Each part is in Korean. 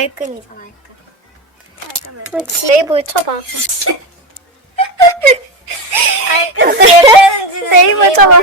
알끈이잖아, 알끈. 그렇지. 네이버에 쳐봐. 알끈 네이버에 쳐봐.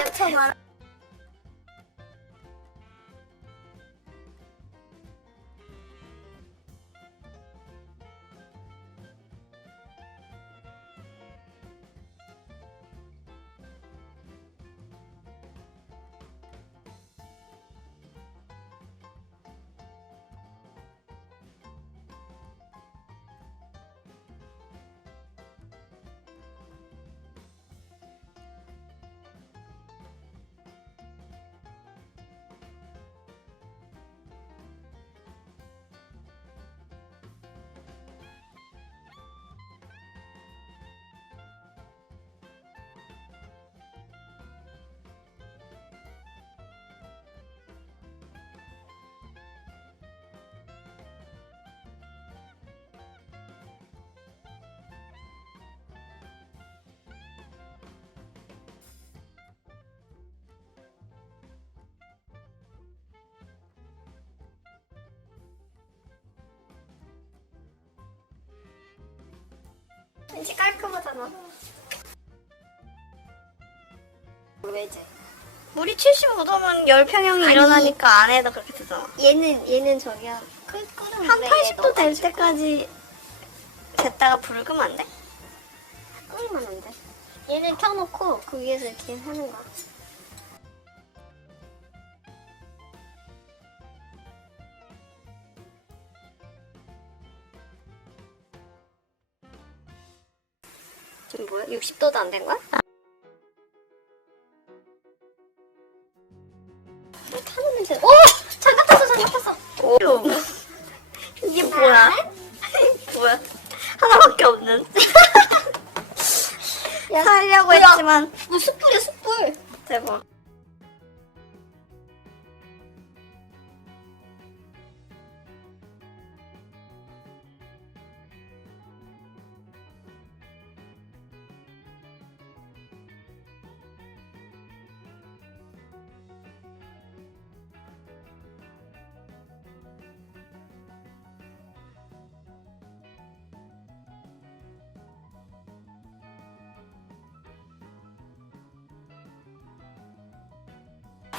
왠지 깔끔하잖아. 왜지? 물이 75도면 열평형이 아니. 일어나니까 안에다 그렇게 되잖아. 얘는 저기야. 한 80도 될 때까지 됐다가 불을 끄면 안 돼? 끓이면 안 돼. 얘를 켜놓고 그 위에서 이렇게 하는 거야. 지금 뭐야? 60도도 안 된 거야? 타는 냄새. 오! 장갑 탔어. 오. 이게 뭐야? 뭐야? 하나밖에 없는. 야, 살려고 뭐야? 했지만 뭐 숯불이야, 숯불. 대박.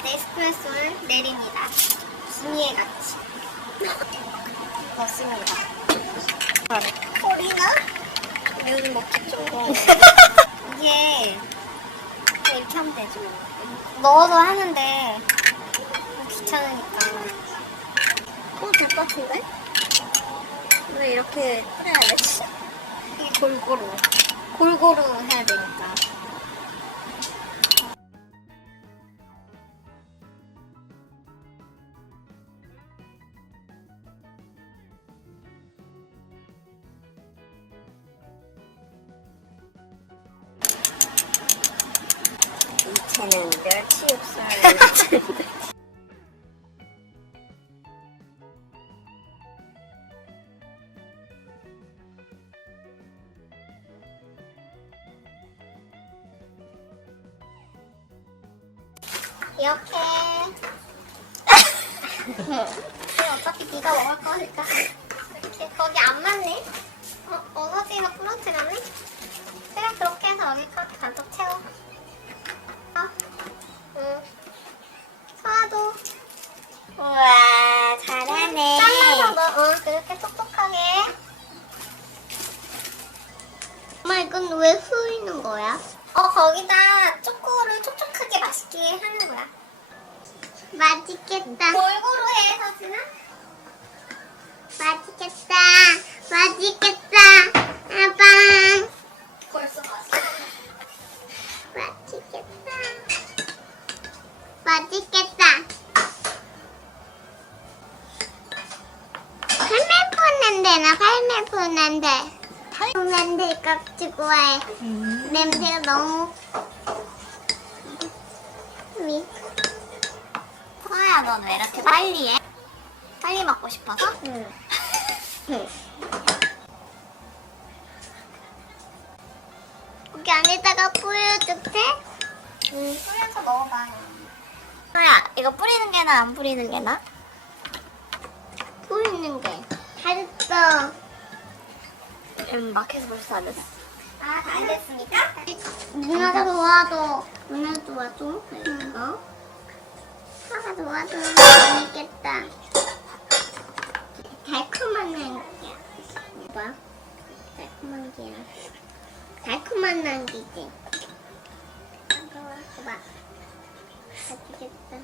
에스프레소를 내립니다. 순위에 같이. 넣습니다. 소리나? 요즘 먹기 좀 이게 이렇게 하면 되지 뭐. 넣어서 하는데 귀찮으니까. 될 것 같은데? 왜 이렇게 해야 되지? 이게 골고루 해야 되니까. 쟤는 멸치 육수를 이렇게. 어차피 네가 먹을 거니까. 이렇게 거기 안 맞네? 어서지가 부러뜨렸네? 그래, 그렇게 해서 여기 컷 가득 채워. 응. 서아도. 우와 잘하네. 잘라서 넣어. 그렇게 촉촉하게. 엄마, 이건 왜 후이는 거야? 거기다 초코를 촉촉하게 맛있게 하는 거야. 맛있겠다. 골고루 해, 서진아. 맛있겠다. 아빠. 벌써 맛있겠다. 팔매 푸는데. 푸는데 깍지 좋아해. 냄새가 너무. 서아야, 넌 왜 이렇게 빨리 해? 빨리 먹고 싶어서? 응. 여기 안에다가 뿌려도 돼? 응, 뿌려서 먹어봐. 서야 이거 뿌리는 게 나아 안 뿌리는 게 나아? 뿌리는 게. 잘 됐어. 마켓에서 벌써 다 됐어. 아, 다 됐습니까? 누나가 도와줘. 누나 도와줘. 이거. 하가 도와줘. 재밌겠다. 달콤한 향기야. 봐. 달콤한 게야. 달콤한 향기지. 봐. 맛있겠다.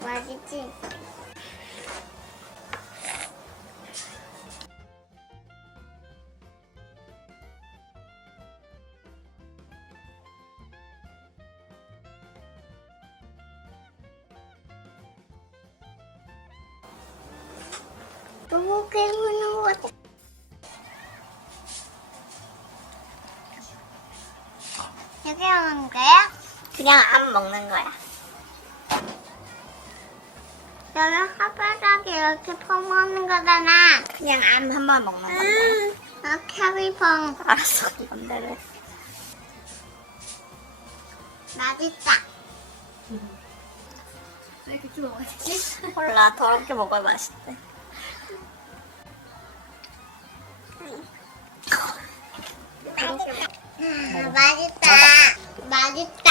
맛있지? 너무 배우는 것 같아. 여기 하는 거야? 그냥 안 먹는 거야. 여기 핫바닥에 이렇게 퍼먹는 거잖아. 그냥 안 한 번 먹는 건데. 나 캐리펑. 알았어, 네 맘대로. 맛있다. 왜 그렇게 먹어야 되지? 몰라, 더럽게 먹어야 맛있대. 맛있다. 맛있다.